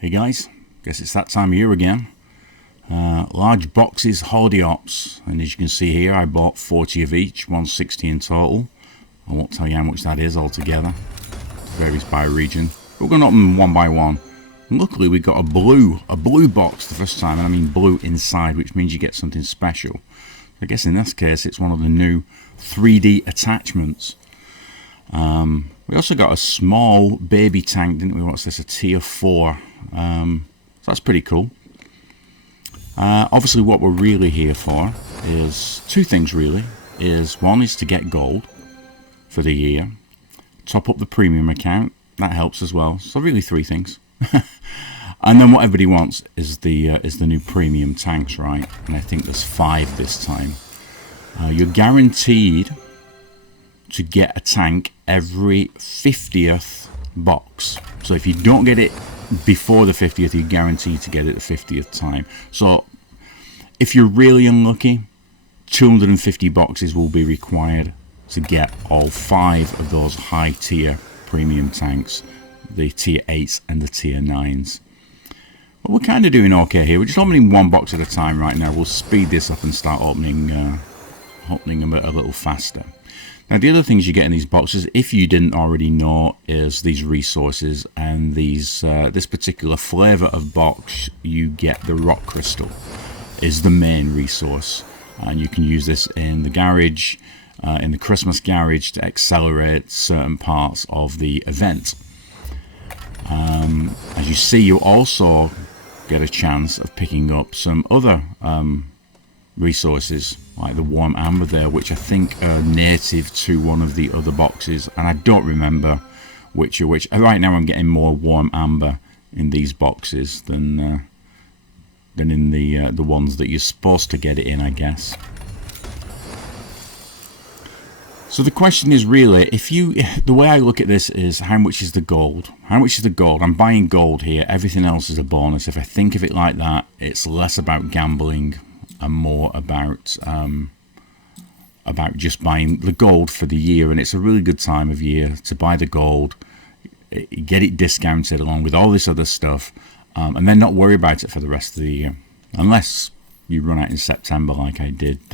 Hey guys, guess it's that time of year again. Large boxes, holiday ops, and as you can see here I bought 40 of each, 160 in total. I won't tell you how much that is altogether. It varies by region. But we're going to open them one by one. And luckily we got a blue box the first time, and I mean blue inside, which means you get something special. I guess in this case it's one of the new 3D attachments. We also got a small baby tank, didn't we? What's this? A tier 4. So that's pretty cool. Obviously what we're really here for is two things really. One is to get gold for the year. Top up the premium account. That helps as well. So really three things. And then what everybody wants is the new premium tanks, right? And I think there's 5 this time. You're guaranteed to get a tank every 50th box. So if you don't get it before the 50th, you're guaranteed to get it the 50th time. So if you're really unlucky, 250 boxes will be required to get all 5 of those high tier premium tanks, the tier 8s and the tier 9s. Well, we're kind of doing okay here. We're just opening one box at a time right now. We'll speed this up and start opening them a little faster. Now the other things you get in these boxes, if you didn't already know, is these resources, and these this particular flavor of box, you get the rock crystal is the main resource, and you can use this in the garage, in the Christmas garage, to accelerate certain parts of the event. As you see, you also get a chance of picking up some other resources, like the warm amber there, which I think are native to one of the other boxes, and I don't remember which are which. Right now I'm getting more warm amber in these boxes than in the ones that you're supposed to get it in, I guess. So the question is really, the way I look at this is, how much is the gold? How much is the gold? I'm buying gold here. Everything else is a bonus. If I think of it like that, it's less about gambling and more about just buying the gold for the year. And it's a really good time of year to buy the gold, get it discounted along with all this other stuff, and then not worry about it for the rest of the year, unless you run out in September like I did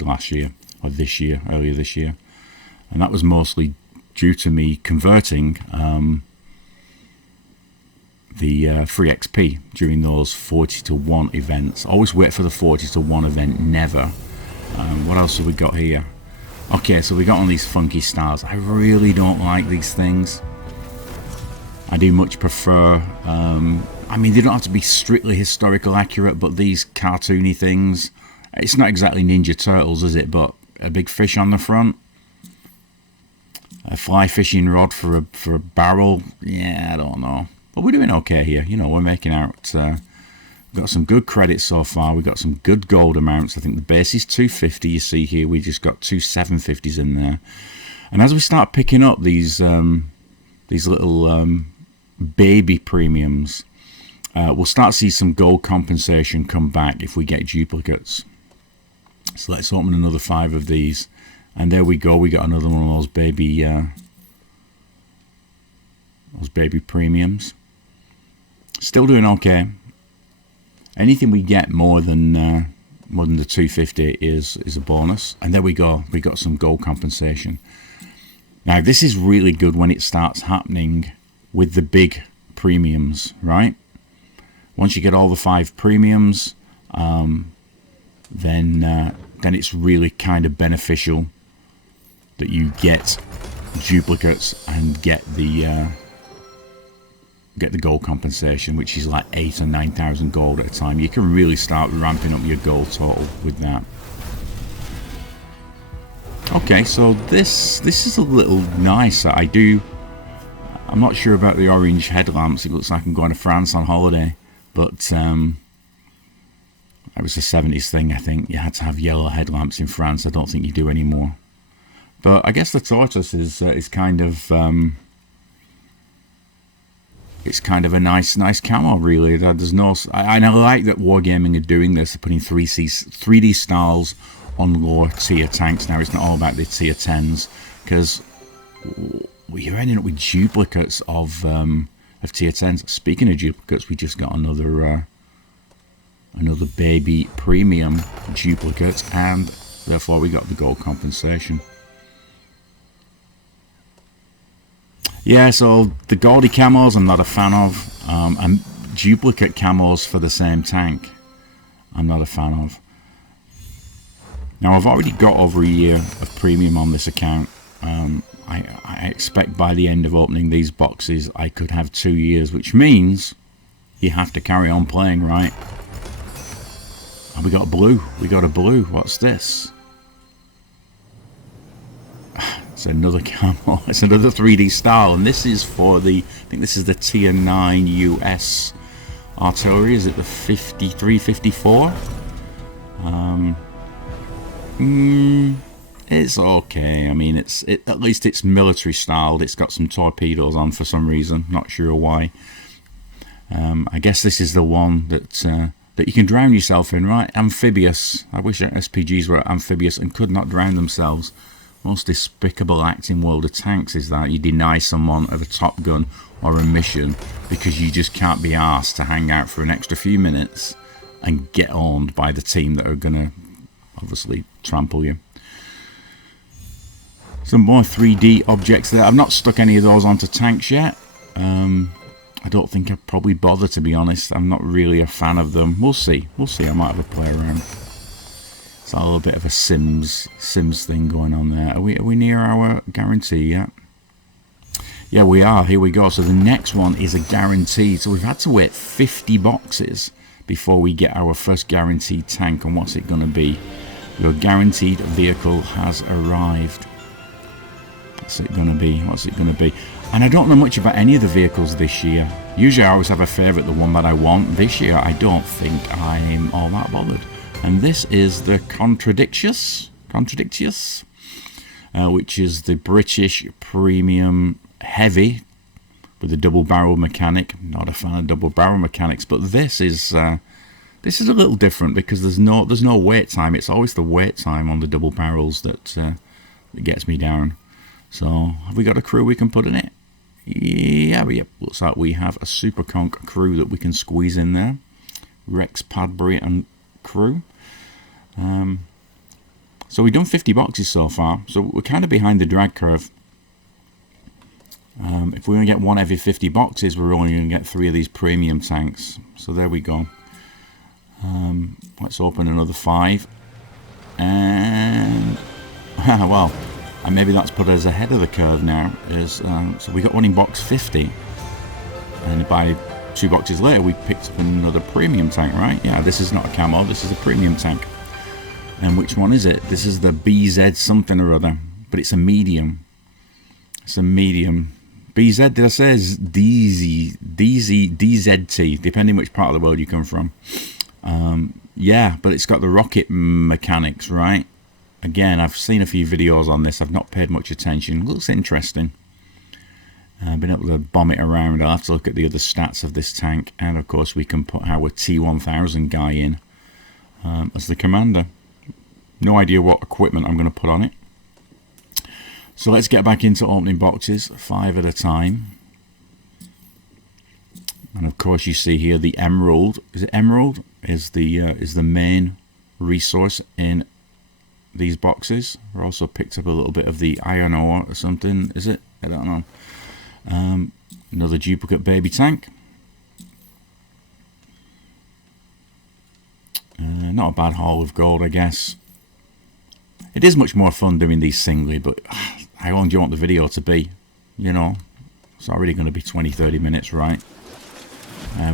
last year, or earlier this year. And that was mostly due to me converting the free XP during those 40 to 1 events. Always wait for the 40 to 1 event, never. What else have we got here? Okay, so we got on these funky stars. I really don't like these things. I do much prefer, I mean, they don't have to be strictly historical accurate, but these cartoony things, it's not exactly Ninja Turtles, is it? But a big fish on the front, a fly fishing rod for a barrel. Yeah, I don't know. But we're doing okay here. You know, we're making out. We've got some good credits so far. We've got some good gold amounts. I think the base is 250. You see here, we just got 2 750s in there. And as we start picking up these little baby premiums, we'll start to see some gold compensation come back if we get duplicates. So let's open another 5 of these. And there we go. We got another one of those baby premiums. Still doing okay. Anything we get more than the 250 is a bonus. And there we go. We got some gold compensation. Now this is really good when it starts happening with the big premiums, right? Once you get all the 5 premiums, then it's really kind of beneficial that you get duplicates and get the gold compensation, which is like 8,000 or 9,000 gold at a time. You can really start ramping up your gold total with that. Okay, so this is a little nicer. I'm not sure about the orange headlamps. It looks like I'm going to France on holiday, but that was a 70s thing, I think. You had to have yellow headlamps in France. I don't think you do anymore. But I guess the tortoise is kind of it's kind of a nice camo, really. There's no, and I like that Wargaming are doing this. They're putting 3D styles on lower tier tanks now. It's not all about the tier 10s, because you're ending up with duplicates of of tier 10s. Speaking of duplicates, we just got another baby premium duplicate, and therefore we got the gold compensation. Yeah, so the Goldie camos I'm not a fan of, and duplicate camos for the same tank I'm not a fan of. Now I've already got over a year of premium on this account. I expect by the end of opening these boxes I could have 2 years, which means you have to carry on playing, right? And we got a blue. We got a blue. What's this? It's another camo. It's another 3D style, and this is for the, I think this is the tier 9 US artillery. Is it the 53, 54? It's okay. I mean, at least it's military styled. It's got some torpedoes on for some reason. Not sure why. I guess this is the one that you can drown yourself in, right? Amphibious. I wish SPGs were amphibious and could not drown themselves. Most despicable act in World of Tanks is that you deny someone of a Top Gun or a mission because you just can't be asked to hang out for an extra few minutes and get owned by the team that are going to obviously trample you. Some more 3D objects there. I've not stuck any of those onto tanks yet. I don't think I'd probably bother, to be honest. I'm not really a fan of them. We'll see. We'll see. I might have a play around. It's a little bit of a Sims thing going on there. Are we near our guarantee yet? Yeah, we are. Here we go. So the next one is a guarantee. So we've had to wait 50 boxes before we get our first guaranteed tank. And what's it going to be? Your guaranteed vehicle has arrived. What's it going to be? What's it going to be? And I don't know much about any of the vehicles this year. Usually I always have a favourite, the one that I want. This year I don't think I'm all that bothered. And this is the Contradictious, which is the British Premium Heavy with a double barrel mechanic. Not a fan of double barrel mechanics, but this is a little different because there's no wait time. It's always the wait time on the double barrels that gets me down. So have we got a crew we can put in it? Yeah, looks like we have a Super Conch crew that we can squeeze in there. Rex Padbury and crew. So we've done 50 boxes so far, so we're kind of behind the drag curve. If we're going to get one every 50 boxes, we're only going to get 3 of these premium tanks. So there we go. Let's open another 5. And well, and maybe that's put us ahead of the curve now. So we got one in box 50, and by 2 boxes later we picked up another premium tank, right? Yeah, this is not a camo, this is a premium tank. And which one is it? This is the BZ something or other, but it's a medium. It's a medium. BZ, did I say? Is DZT, depending which part of the world you come from. Yeah, but it's got the rocket mechanics, right? Again, I've seen a few videos on this. I've not paid much attention. Looks interesting. I've been able to bomb it around. I'll have to look at the other stats of this tank. And, of course, we can put our T1000 guy in as the commander. No idea what equipment I'm going to put on it. So let's get back into opening boxes, 5 at a time. And, of course, you see here the Emerald. Is it Emerald? Is the main resource in these boxes. We also picked up a little bit of the iron ore or something, is it? I don't know. Another duplicate baby tank. Not a bad haul of gold, I guess. It is much more fun doing these singly, but how long do you want the video to be? You know, it's already going to be 20-30 minutes, right?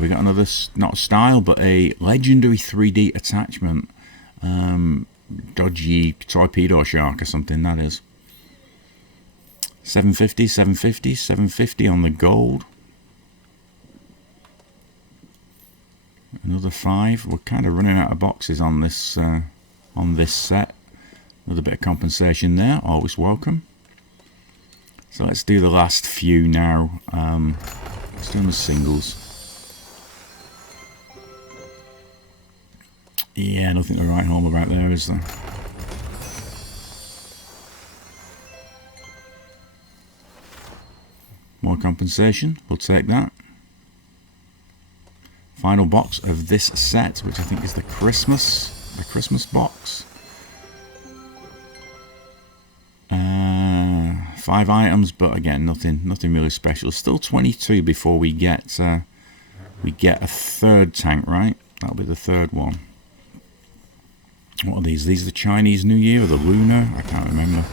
We got another, not a style, but a legendary 3D attachment. Dodgy torpedo shark or something, that is. 750, 750, 750 on the gold. Another 5. We're kind of running out of boxes on this set. Another bit of compensation there, always welcome. So let's do the last few now. Let's do the singles. Yeah, nothing to write home about there, is there? More compensation, we'll take that. Final box of this set, which I think is the Christmas box. 5 items, but again, nothing really special. Still 22 before we get a third tank, right? That'll be the third one. What are these? These are the Chinese New Year or the Lunar? I can't remember.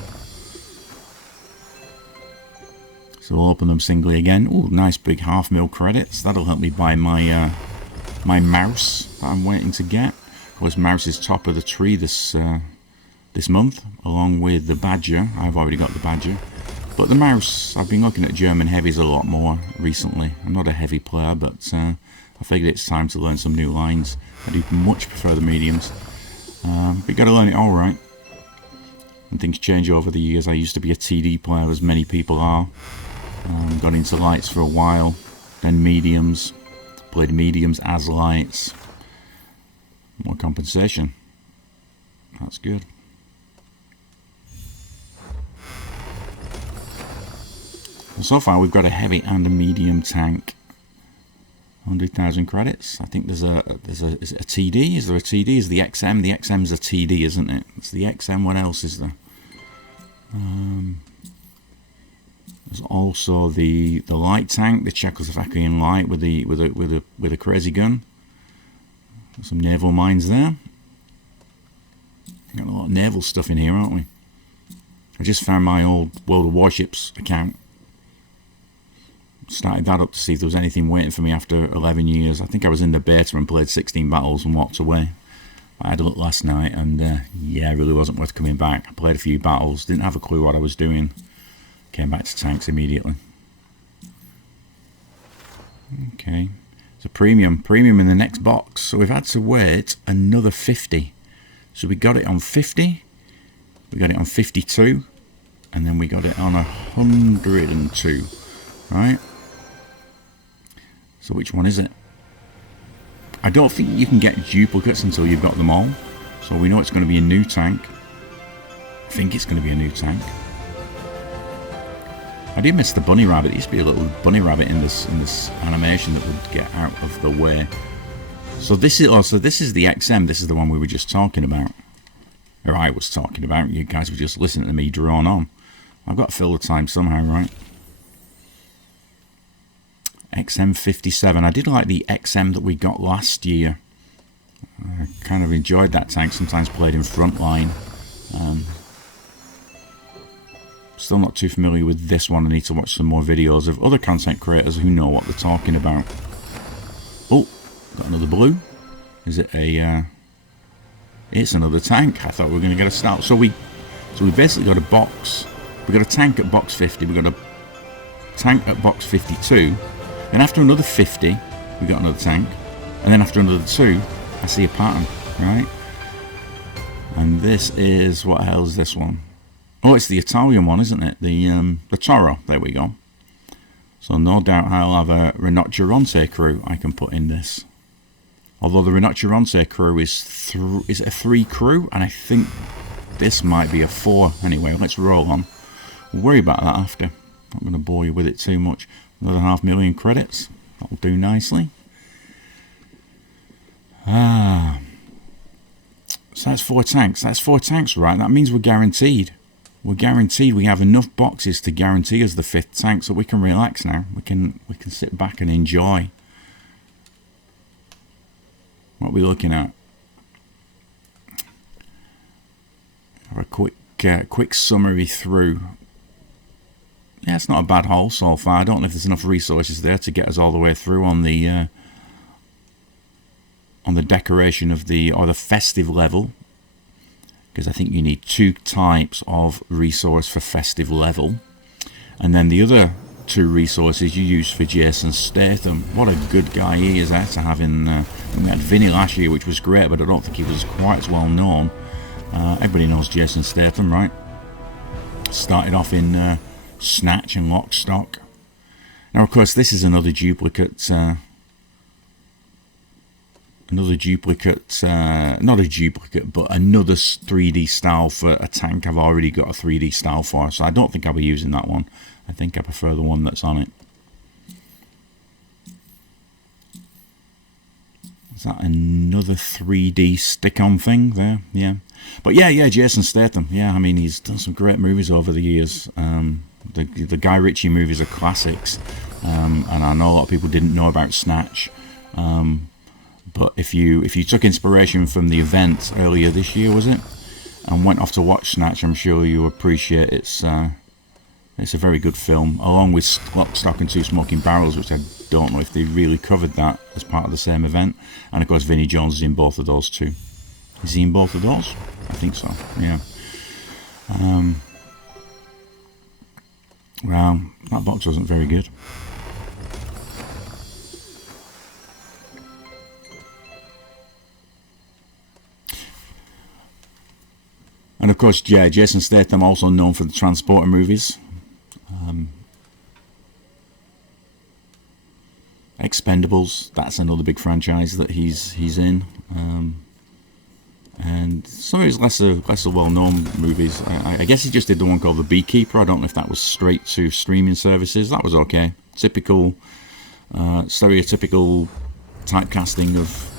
So we'll open them singly again. Ooh, nice big 500,000 credits. That'll help me buy my my mouse that I'm waiting to get. Of course, mouse is top of the tree this month, along with the Badger. I've already got the Badger. But the mouse, I've been looking at German heavies a lot more recently. I'm not a heavy player, but I figured it's time to learn some new lines. I do much prefer the mediums. But you got to learn it all right. And things change over the years. I used to be a TD player, as many people are. Got into lights for a while, then mediums. Played mediums as lights. More compensation. That's good. And so far we've got a heavy and a medium tank. 100,000 credits. I think there's a is it a TD? Is there a TD? Is the XM? The XM's a TD, isn't it? It's the XM. What else is there? There's also the light tank, the Czechoslovakian light with a crazy gun. Some naval mines there. Got a lot of naval stuff in here, aren't we? I just found my old World of Warships account. Started that up to see if there was anything waiting for me after 11 years. I think I was in the beta and played 16 battles and walked away. I had a look last night and yeah, it really wasn't worth coming back. I played a few battles, didn't have a clue what I was doing. Came back to tanks immediately. Okay, so premium in the next box. So we've had to wait another 50. So we got it on 50, we got it on 52, and then we got it on 102, right? So which one is it? I don't think you can get duplicates until you've got them all. So we know it's going to be a new tank. I think it's going to be a new tank. I did miss the bunny rabbit. There used to be a little bunny rabbit in this animation that would get out of the way. So this is also this is the XM. This is the one we were just talking about, or I was talking about. You guys were just listening to me drone on. I've got to fill the time somehow, right? XM57. I did like the XM that we got last year. I kind of enjoyed that tank. Sometimes played in frontline. Still not too familiar with this one. I need to watch some more videos of other content creators who know what they're talking about. Oh, got another blue. Is it a... it's another tank. I thought we were going to get a start. So we basically got a box. We got a tank at box 50. We got a tank at box 52. Then after another 50, we got another tank. And then after another 2, I see a pattern, right? And this is... what the hell is this one? Oh, it's the Italian one, isn't it? The Toro. There we go. So no doubt I'll have a Rinoceronte crew I can put in this. Although the Rinoceronte crew is a 3 crew, and I think this might be a 4. Anyway, let's roll on. We'll worry about that after. Not going to bore you with it too much. Another 500,000 credits. That'll do nicely. So that's 4 tanks. That's 4 tanks, right? That means we're guaranteed. We're guaranteed. We have enough boxes to guarantee us the 5th tank, so we can relax now. We can sit back and enjoy. What are we looking at? Have a quick summary through. Yeah, it's not a bad haul so far. I don't know if there's enough resources there to get us all the way through on the decoration of the festive level. Because I think you need 2 types of resource for festive level, and then the other 2 resources you use for Jason Statham. What a good guy he is to have in. We had Vinny last year, which was great, but I don't think he was quite as well known. Everybody knows Jason Statham, right? Started off in Snatch and Lock, Stock. Now, of course, this is another duplicate. Not a duplicate, but another 3D style for a tank I've already got a 3D style for, so I don't think I'll be using that one. I think I prefer the one that's on it. Is that another 3D stick-on thing there? Yeah. But yeah, Jason Statham. Yeah, I mean, he's done some great movies over the years. The Guy Ritchie movies are classics. And I know a lot of people didn't know about Snatch. But if you took inspiration from the event earlier this year, was it? And went off to watch Snatch, I'm sure you appreciate it's a very good film, along with Lock, Stock and Two Smoking Barrels, which I don't know if they really covered that as part of the same event. And of course, Vinnie Jones is in both of those too. Is he in both of those? I think so, yeah. Well, that box wasn't very good. And of course, yeah, Jason Statham, also known for the Transporter movies. Expendables, that's another big franchise that he's in. And some of his lesser well-known movies. I guess he just did the one called The Beekeeper. I don't know if that was straight to streaming services. That was okay. Typical, stereotypical typecasting of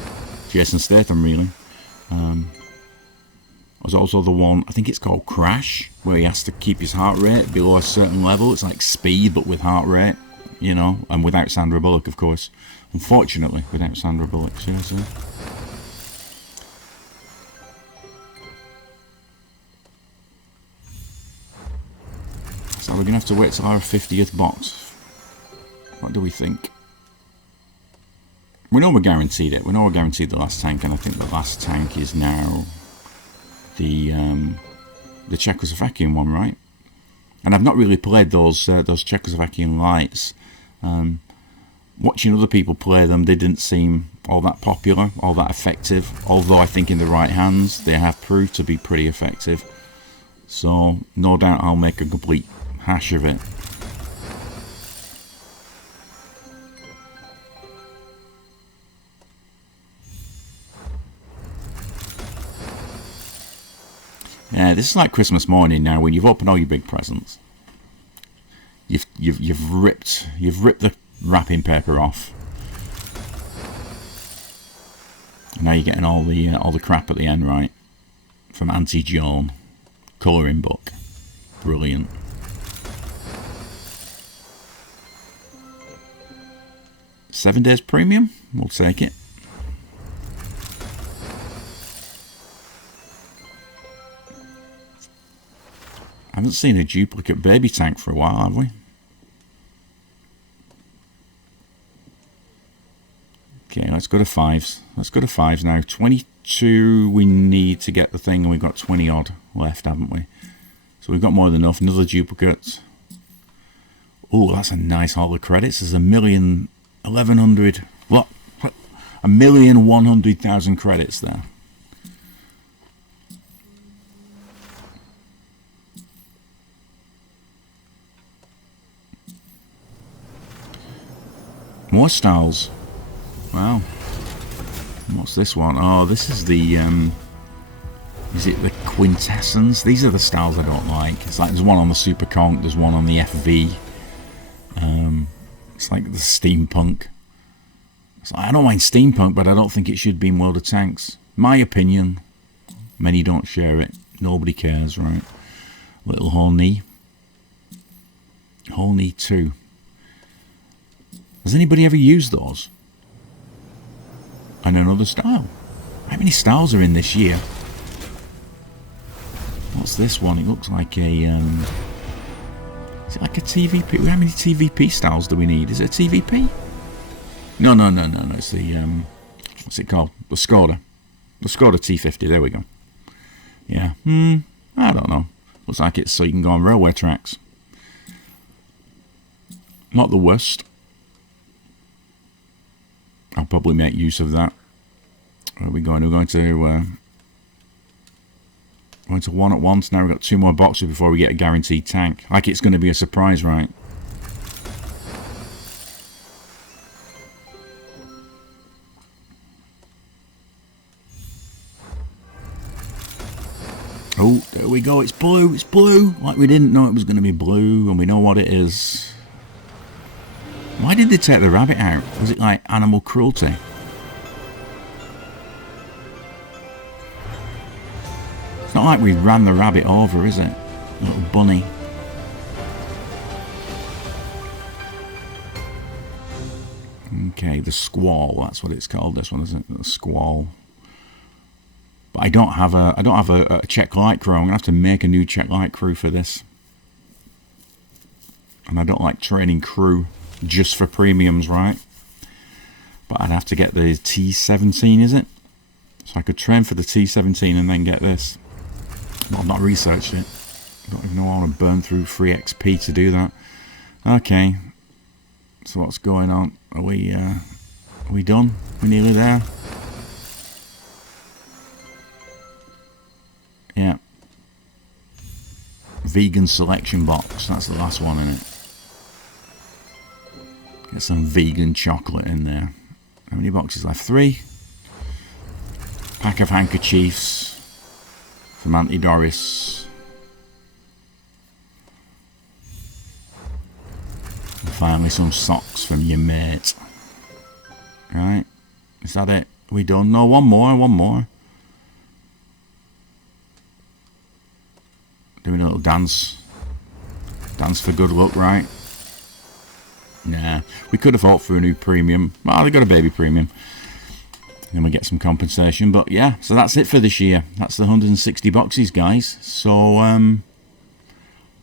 Jason Statham, really. There's also the one, I think it's called Crash, where he has to keep his heart rate below a certain level. It's like Speed, but with heart rate, you know, and without Sandra Bullock, of course. Unfortunately, without Sandra Bullock, seriously. So we're going to have to wait till our 50th box. What do we think? We know we're guaranteed it. We know we're guaranteed the last tank, and I think the last tank is now the Czechoslovakian one, right? And I've not really played those Czechoslovakian lights. Watching other people play them, they didn't seem all that popular, all that effective. Although I think in the right hands, they have proved to be pretty effective. So no doubt I'll make a complete hash of it. Yeah, this is like Christmas morning now when you've opened all your big presents. You've ripped the wrapping paper off. And now you're getting all the crap at the end, right? From Auntie Joan, colouring book, brilliant. Seven days premium, we'll take it. I haven't seen a duplicate baby tank for a while, have we? Okay, let's go to fives. Let's go to fives now. 22 we need to get the thing, and we've got 20 odd left, haven't we? So we've got more than enough. Another duplicate. Oh, that's a nice haul of credits. There's 1,100,000. What? 1,100,000 credits there. More styles. Wow. What's this one? Oh, this is the is it the Quintessence? These are the styles I don't like. It's like there's one on the Super Conch, there's one on the FV. It's like the steampunk. It's like, I don't mind steampunk, but I don't think it should be in World of Tanks. My opinion. Many don't share it. Nobody cares, right? Little Whole Knee. Whole Knee 2. Has anybody ever used those? And another style. How many styles are in this year? What's this one? It looks like a is it like a TVP? How many TVP styles do we need? Is it a TVP? No. It's the what's it called? The Skoda. The Skoda T50. There we go. Yeah. I don't know. Looks like it's so you can go on railway tracks. Not the worst. I'll probably make use of that. Where are we going? We're going to one at once. Now we've got 2 more boxes before we get a guaranteed tank. Like it's going to be a surprise, right? Oh, there we go. It's blue. It's blue. Like we didn't know it was going to be blue, and we know what it is. Why did they take the rabbit out? Was it like animal cruelty? not like we ran the rabbit over, is it? Little bunny. Okay, the Squall, that's what it's called, this one, isn't it? The Squall. But I don't have a Czech light crew. I'm gonna have to make a new Czech light crew for this. And I don't like training crew just for premiums, right? But I'd have to get the T17, is it? So I could train for the T17 and then get this. But I've not researched it. I don't even know I want to burn through free XP to do that. Okay. So what's going on? Are we done? We're nearly there. Yeah. Vegan selection box. That's the last one in it. Get some vegan chocolate in there. How many boxes left? 3. Pack of handkerchiefs from Auntie Doris. And finally some socks from your mate. Right. Is that it? Are we done? No, one more. Doing a little dance. Dance for good luck, right? Nah, we could have hoped for a new premium. Well, they got a baby premium. Then we get some compensation. But yeah, so that's it for this year. That's the 160 boxes, guys. So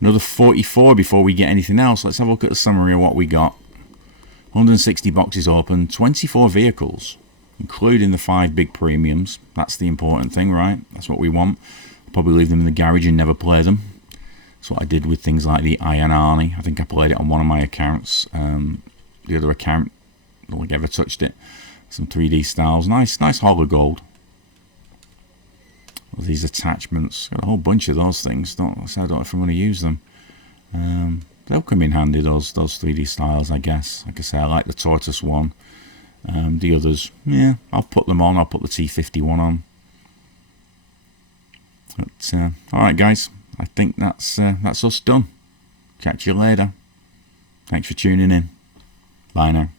another 44 before we get anything else. Let's have a look at the summary of what we got. 160 boxes open, 24 vehicles, including the 5 big premiums. That's the important thing, right? That's what we want. I'll probably leave them in the garage and never play them. That's what I did with things like the Iron Arnie. I think I played it on one of my accounts. The other account, I don't think I ever touched it. Some 3D styles. Nice haul of gold. Well, these attachments. Got a whole bunch of those things. I don't know if I'm going to use them. They'll come in handy, those 3D styles, I guess. Like I say, I like the tortoise one. The others, yeah, I'll put them on. I'll put the T51 on. But, alright guys, I think that's us done. Catch you later. Thanks for tuning in. Bye now.